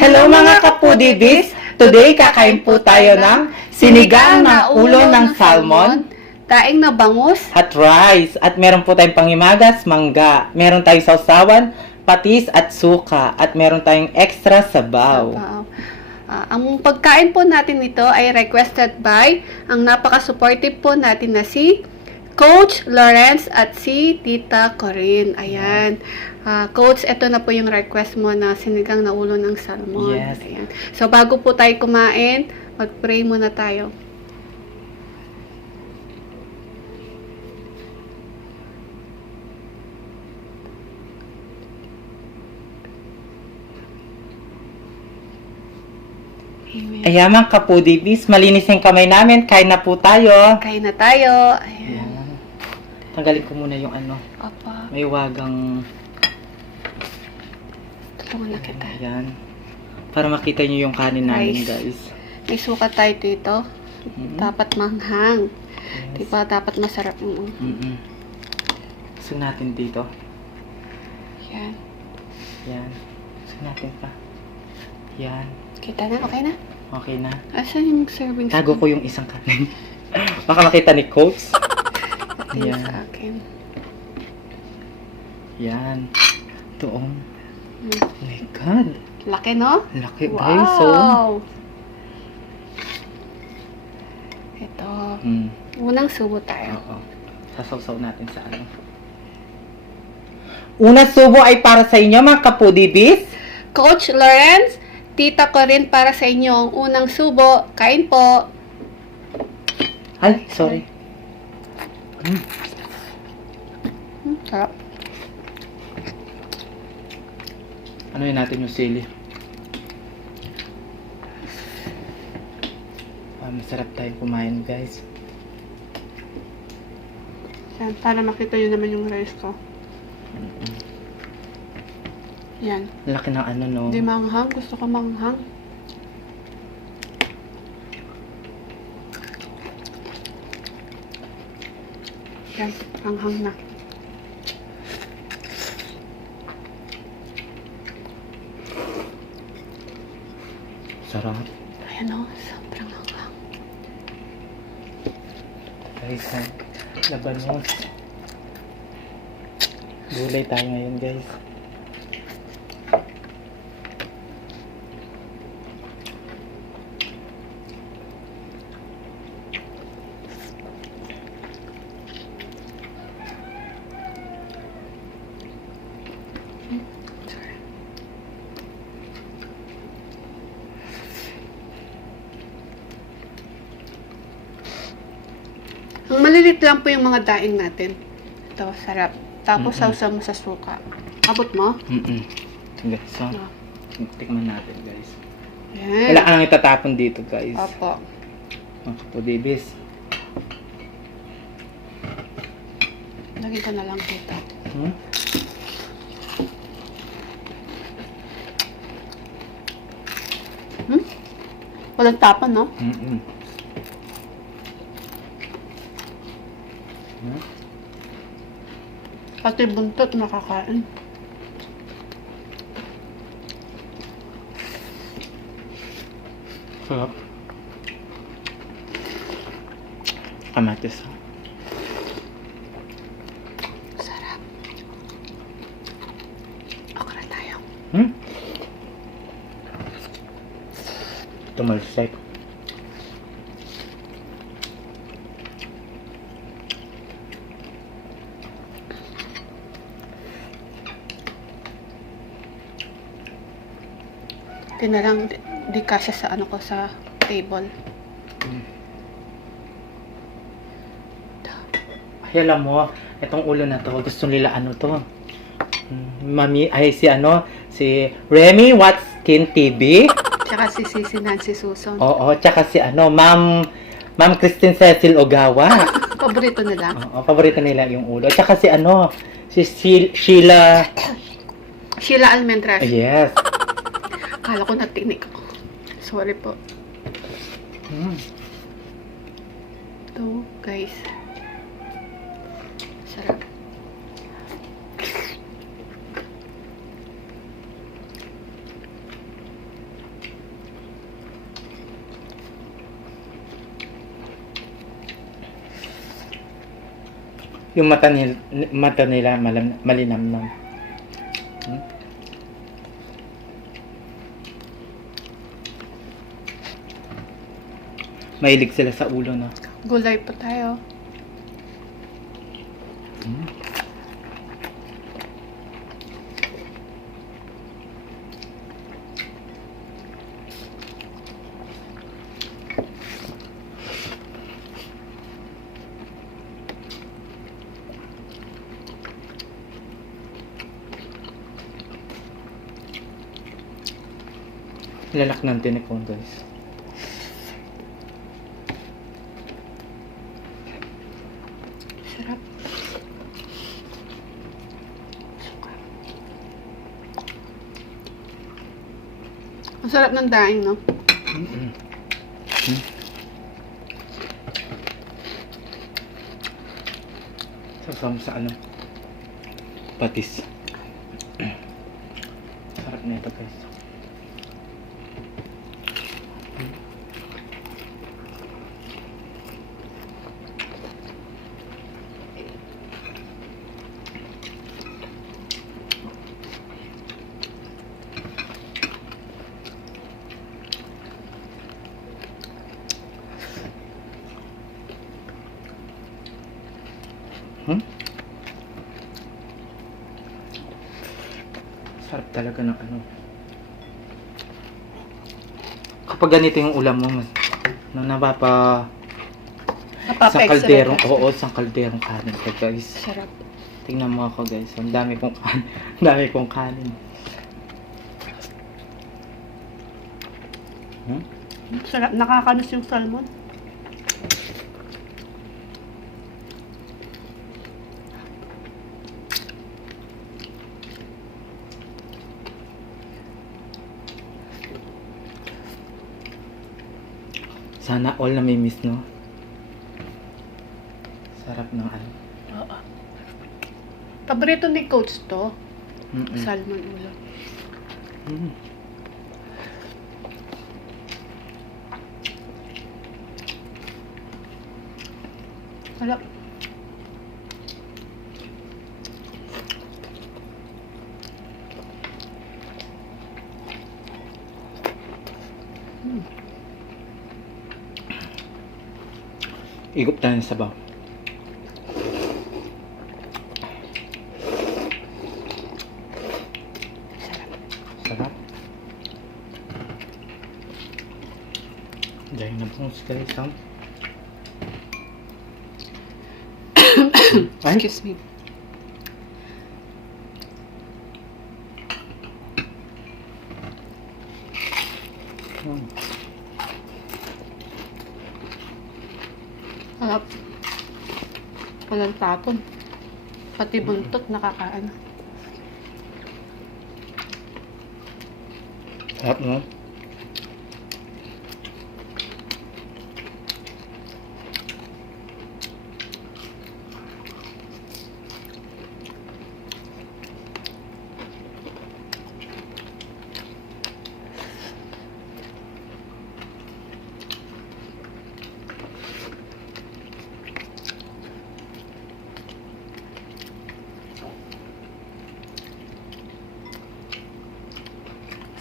Hello mga kapudibis! Today kakain po tayo ng sinigang na ulo ng salmon daing na bangus, at rice. At meron po tayong pangimagas, mangga. Meron tayong sausawan, patis at suka. At meron tayong extra sabaw. sabaw. Ang pagkain po natin ito ay requested by ang napaka-supportive po natin na si Coach Lawrence at si Tita Corinne. Ayan. Coach, ito na po yung request mo na sinigang na ulo ng salmon. Yes. Ayan. So, bago po tayo kumain, mag-pray muna tayo. Amen. Ayan mga kapudibis, malinis yung kamay namin. Kain na po tayo. Kain na tayo. Ayan. Ayan. Tanggalin ko muna yung ano. Apa, May wagang... tulungan na kita. Ayan. Para makita nyo yung kanin namin, Rice. guys. May suka tayo dito. Mhm. Dapat manghang. Yes. Diba? Dapat masarap. Gusto natin dito. Yan. Yan. Gusto natin pa. Yan. Kita na? Okay na? Okay na. Asan yung serving Tago ko yung isang kanin. Baka makita ni Coach. Ito yung Yan. sa akin. Yan. Doon. Hmm. Oh my God. Laki, no? Laki, guys. So, Wow! Ito. Unang subo tayo. Oo. Sasawsaw natin sa ano. Unang subo ay para sa inyo, mga kapudibis. Coach Lawrence, Tita Corinne, para sa inyo ang unang subo. Kain po. Ay, sorry. Sarap. Ano yun natin yung sili? Masarap tayo kumain, guys. Yan, para makita nyo naman yung rice ko. Yan. Laki ng ano, no? Hindi manghang. Gusto ko manghang. Yan. Manghang na. Sarap. Ayan o. Sobrang hanghang. Guys, ha? Labanos. Gulay tayo ngayon, guys. Ang malilit lang po yung mga daing natin. Ito, sarap. Tapos sausaw mo sa suka. Abot mo? Sige, so, Ah. tikman natin, guys. Yan. Wala ka nang itatapon dito, guys. Opo. Mga kapudibis. Lagyan ko na lang dito. Hmm? Walang tapan, no? Pati buntot nakakain. Sarap. Kamatis. Sarap. Okra tayo. Tumalsik. Ito na lang, di kasya sa ano ko sa table. Ay, alam mo, itong ulo na to, gusto nila ano to. Mami, ay si ano, si Remy Watts Skin TV. Tsaka si Nancy Susan. Oo, tsaka si ano, Ma'am Christine Cecil Ogawa. Paborito nila. Oo, paborito nila yung ulo. Tsaka si ano, si Sheila. Sheila Almendras. Yes. Akala ko natinig ako. Sorry po. Ito, guys. Sarap. Yung mata nila malinamnam. Hmm? Mahilig sila sa ulo, no? Gulay pa tayo. Hmm? Lalak ng tinikon, guys. Sarap. Ang sarap ng daing, no? Mm-mm. Hmm? Sasama sa ano? Patis. Sarap na ito, guys. Hmm? Sarap talaga ng ano. Kapag ganito yung ulam mo, no, isang kalderong, oo, isang kalderong kanin ka, guys. Sarap. Tingnan mo ako, guys. Ang dami kong kanin. Ang dami kong kanin. Hmm? Sarap. Nakakanos yung salmon. Sana all na may miss, no? Sarap ng ano. Oo. Paborito ni Coach to. Mm-mm. Salmon ulo. Mm. Sarap. Igop tayo ng sabaw. Sarap. Dahil na pong guys, ha? Ay, Excuse me. Hmm. Sarap. Walang tapon. Pati buntot nakakaano. Sarap, no?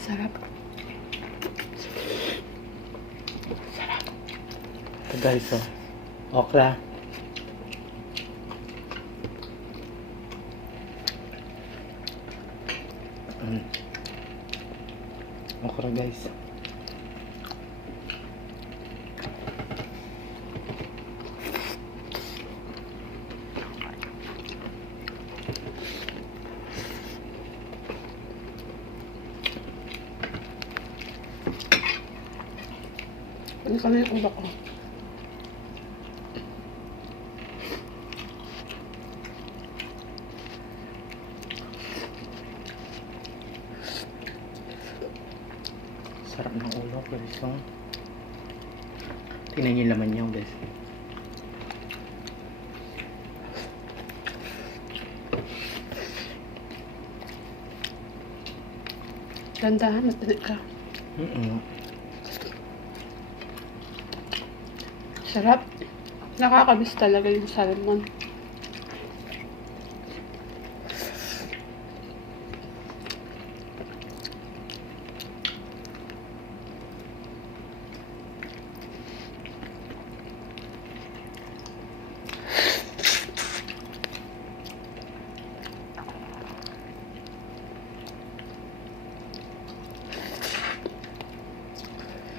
Sarap. Ito guys, oh. Okra. Okra, guys. Ano kami yung ulo ko? Sarap ng ulo, guys. Oh. Tingnan niyo yung laman niyo, guys. Dandahan, matinig ka. Sarap. Nakakabis talaga yung salmon.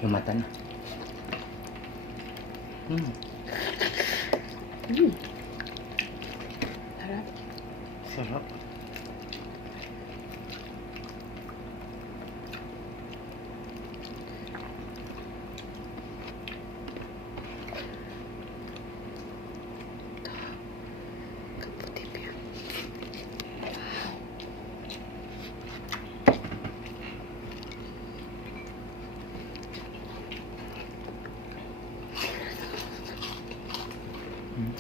Yung mata na. Mm. Mm. Sarap. Sarap. Kaputi pa yan. Mm.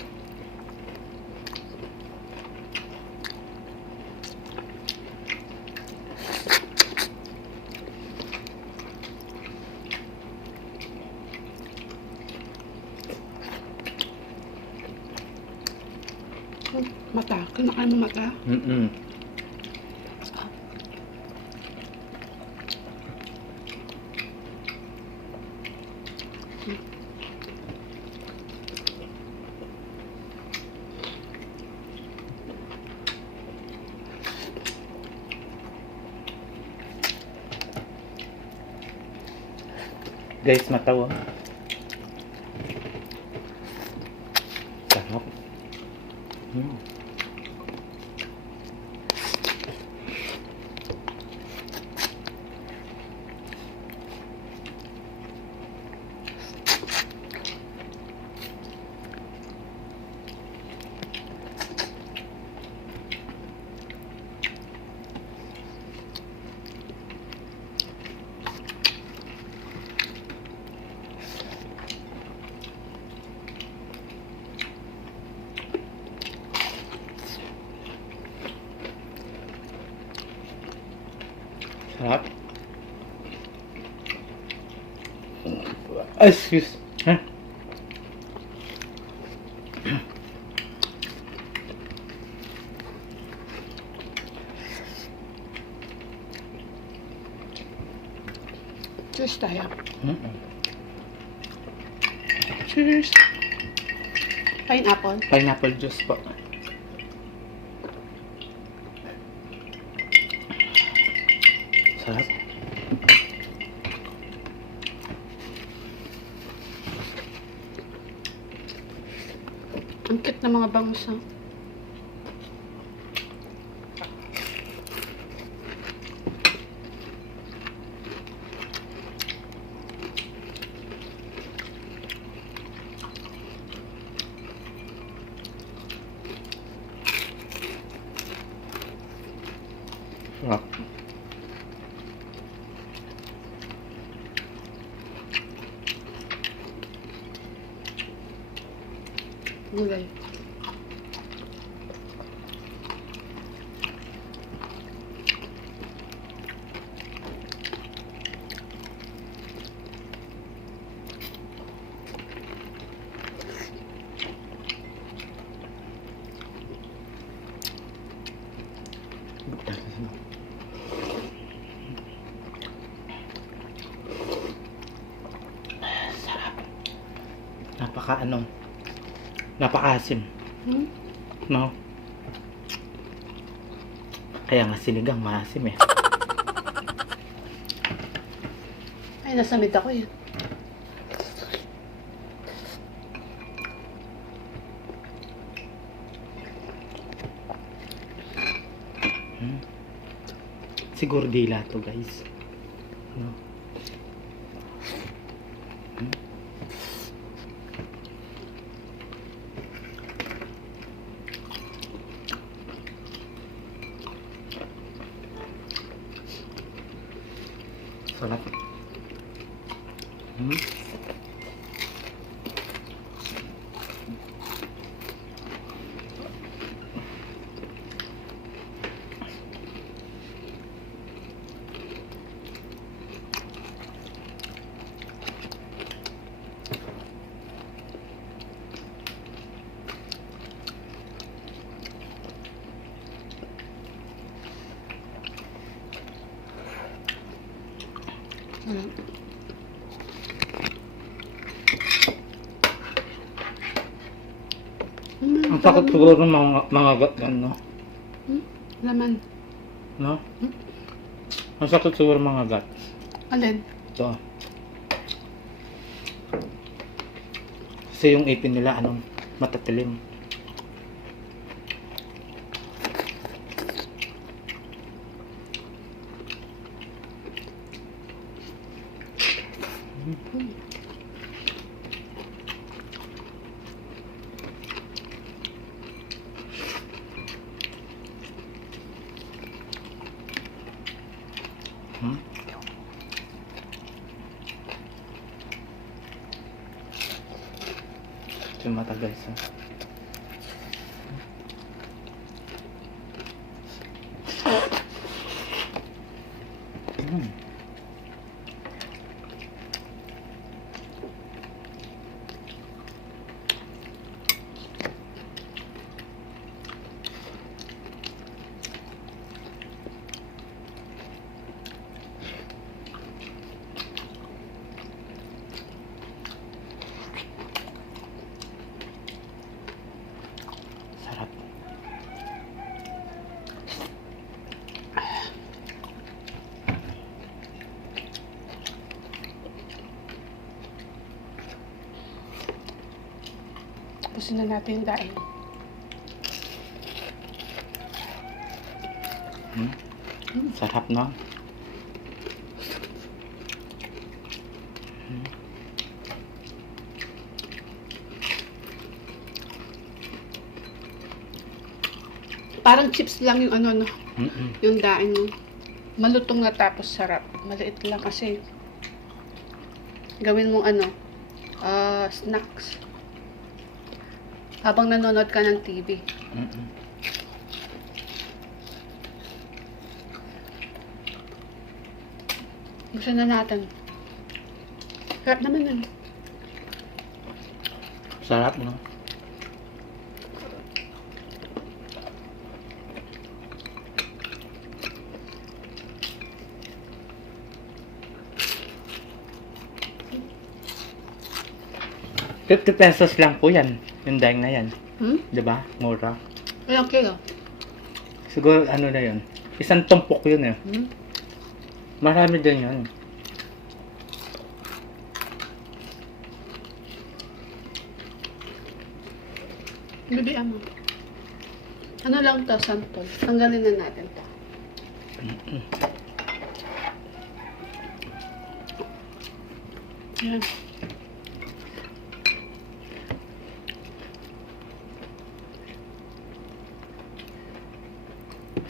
Mata. Kinakain mo mata. Mm-mm. Guys, matawa. Sarap. Mm. Sarap. Excuse. Hah? Cheers tayo. Mm-mm. Cheers. Pineapple. Pineapple juice po. Sarap. Ang cute na mga bangus. Ha? Sarap. Gulay. Sarap. Napaka-asim. Hmm? No? Kaya nga sinigang maasim eh. Ay, nasa mid ako eh. Siguro dila to guys. No? Sarap. Ang sakit siguro ng mga gat yan, no? Laman. No? Ang sakit siguro mga gat. Alin? Ito. Kasi yung ipin nila, matatilim. Hmm? Ito yung mata guys. Hmm. Sarap. Tapusin na natin yung daing. Sarap, no? Parang chips lang yung ano, no? Mm-mm. Yung daing mo. Malutong na tapos sarap. Maliit lang kasi. Gawin mong snacks. Habang nanonood ka ng TV. Mm-mm. Gusto na natin. Sarap naman yun. Sarap, no? ₱50 lang po yan. Yung daing na yan. Diba? Mura. Ilang kilo? Siguro ano na yun. Isang tumpok yun eh. Marami din yun. Bibian mo. Ano lang to, sample. Tanggalin na natin to. Yan.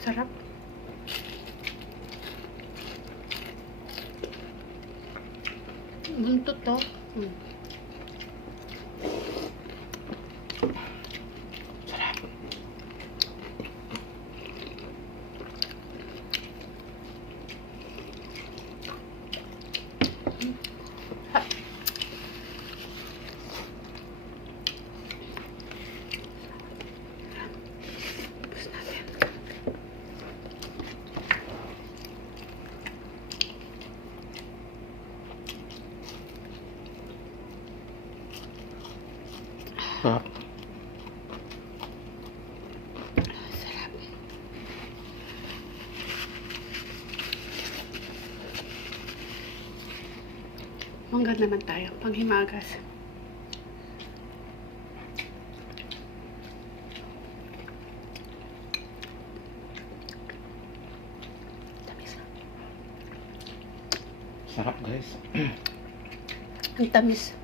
Sarap. Buntot to. Sarap. Tapos natin. Sarap. Sarap. Mangga naman tayo. Panghimagas. Tamis. Sarap guys. Ang tamis.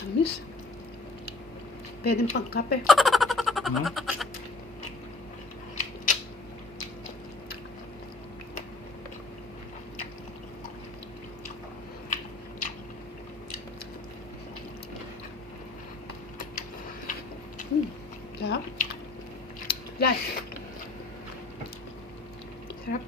Tamis. Pwedeng pagkape. Sarap. Last. Sarap.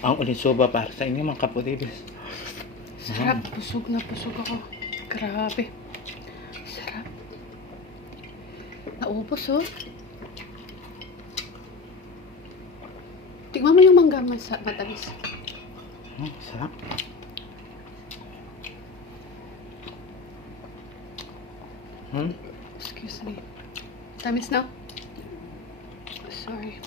Ang ulinsuba para sa inyo mga kapatibis. Sarap. Busog na busog ako. Grabe. Sarap. Naubos, oh. Tingnan mo yung mangga matamis. Sarap. Excuse me. Tamis na? Sorry.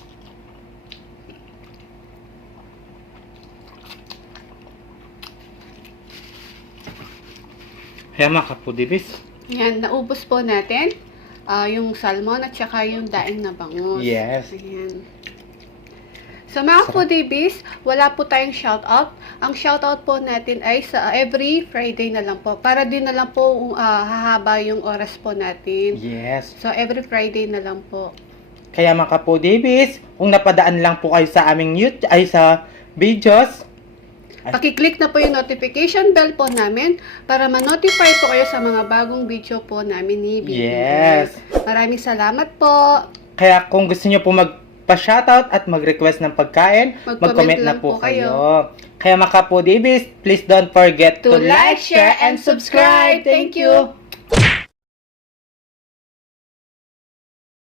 Kaya mga kapatibis. Yan, naubos po natin yung salmon at saka yung daing na bangus. Yes. Ayan. So mga foodies, wala po tayong shoutout. Ang shoutout po natin ay sa every Friday na lang po. Para din na lang po hahaba yung oras po natin. Yes. So every Friday na lang po. Kaya mga kapodibis, kung napadaan lang po kayo sa aming YouTube, ay sa videos, Pakiclick na po yung notification bell po namin para ma-notify po kayo sa mga bagong video po namin ni Baby Yes. Girl. Maraming salamat po. kaya kung gusto nyo po magpa-shoutout at mag-request ng pagkain, Mag-comment mag-comment na lang po po kayo. Kaya mga kapodibis, please don't forget To like, share, and subscribe. Thank you.